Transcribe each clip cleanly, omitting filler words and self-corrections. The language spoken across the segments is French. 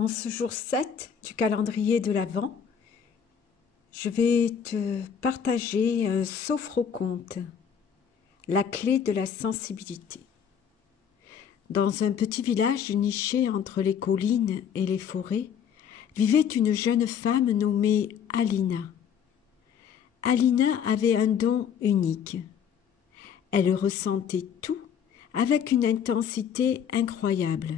En ce jour 7 du calendrier de l'Avent, je vais te partager un sophroconte, la clé de la sensibilité. Dans un petit village niché entre les collines et les forêts, vivait une jeune femme nommée Alina. Alina avait un don unique. Elle ressentait tout avec une intensité incroyable.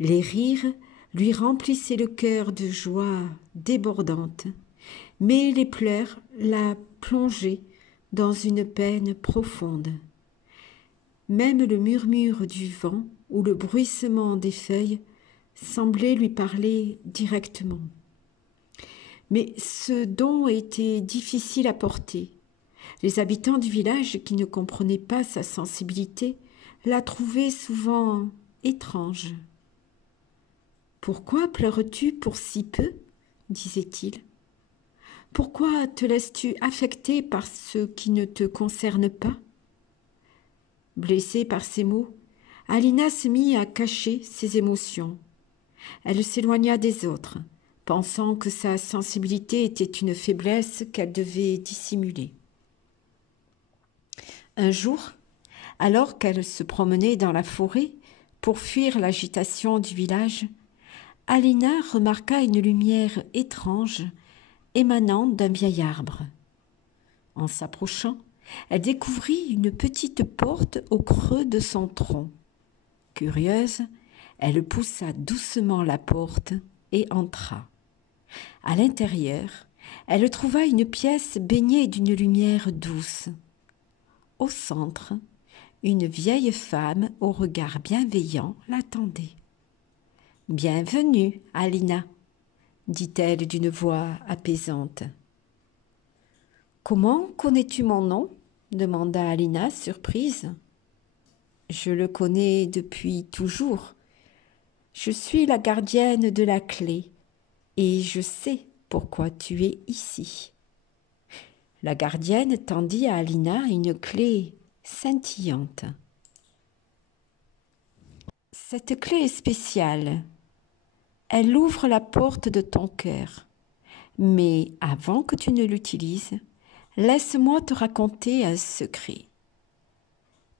Les rires lui remplissaient le cœur de joie débordante, mais les pleurs la plongeaient dans une peine profonde. Même le murmure du vent ou le bruissement des feuilles semblait lui parler directement. Mais ce don était difficile à porter. Les habitants du village, qui ne comprenaient pas sa sensibilité, la trouvaient souvent étrange. « Pourquoi pleures-tu pour si peu ?» disait-il. « Pourquoi te laisses-tu affecter par ce qui ne te concerne pas ?» Blessée par ces mots, Alina se mit à cacher ses émotions. Elle s'éloigna des autres, pensant que sa sensibilité était une faiblesse qu'elle devait dissimuler. Un jour, alors qu'elle se promenait dans la forêt pour fuir l'agitation du village, Alina remarqua une lumière étrange émanant d'un vieil arbre. En s'approchant, elle découvrit une petite porte au creux de son tronc. Curieuse, elle poussa doucement la porte et entra. À l'intérieur, elle trouva une pièce baignée d'une lumière douce. Au centre, une vieille femme au regard bienveillant l'attendait. « Bienvenue, Alina », dit-elle d'une voix apaisante. « Comment connais-tu mon nom ?» demanda Alina, surprise. « Je le connais depuis toujours. Je suis la gardienne de la clé et je sais pourquoi tu es ici. » La gardienne tendit à Alina une clé scintillante. « Cette clé est spéciale. Elle ouvre la porte de ton cœur. Mais avant que tu ne l'utilises, laisse-moi te raconter un secret.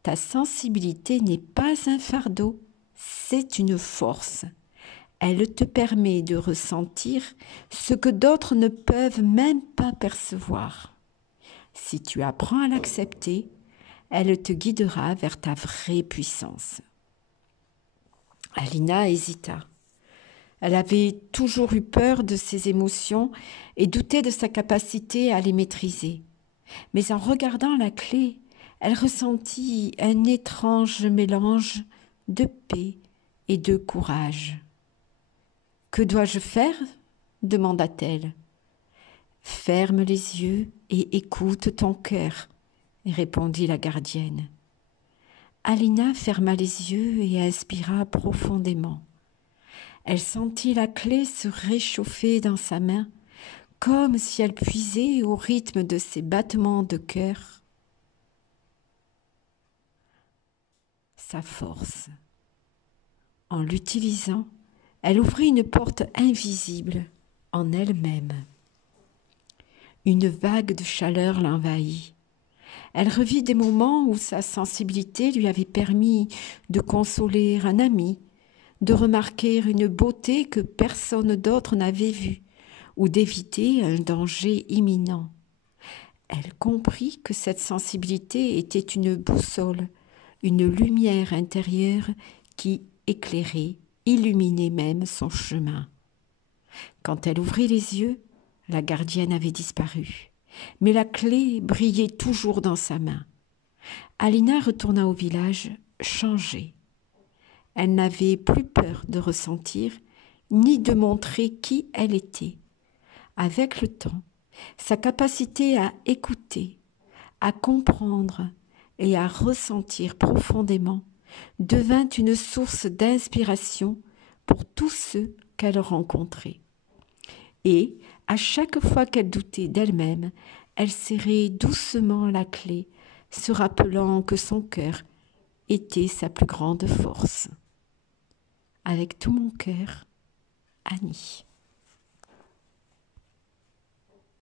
Ta sensibilité n'est pas un fardeau, c'est une force. Elle te permet de ressentir ce que d'autres ne peuvent même pas percevoir. Si tu apprends à l'accepter, elle te guidera vers ta vraie puissance. » Alina hésita. Elle avait toujours eu peur de ses émotions et doutait de sa capacité à les maîtriser. Mais en regardant la clé, elle ressentit un étrange mélange de paix et de courage. « Que dois-je faire ?» demanda-t-elle. « Ferme les yeux et écoute ton cœur », répondit la gardienne. Alina ferma les yeux et inspira profondément. Elle sentit la clé se réchauffer dans sa main, comme si elle puisait au rythme de ses battements de cœur sa force. En l'utilisant, elle ouvrit une porte invisible en elle-même. Une vague de chaleur l'envahit. Elle revit des moments où sa sensibilité lui avait permis de consoler un ami, de remarquer une beauté que personne d'autre n'avait vue ou d'éviter un danger imminent. Elle comprit que cette sensibilité était une boussole, une lumière intérieure qui éclairait, illuminait même son chemin. Quand elle ouvrit les yeux, la gardienne avait disparu, mais la clé brillait toujours dans sa main. Alina retourna au village, changée. Elle n'avait plus peur de ressentir, ni de montrer qui elle était. Avec le temps, sa capacité à écouter, à comprendre et à ressentir profondément devint une source d'inspiration pour tous ceux qu'elle rencontrait. Et, à chaque fois qu'elle doutait d'elle-même, elle serrait doucement la clé, se rappelant que son cœur était sa plus grande force. Avec tout mon cœur, Annie.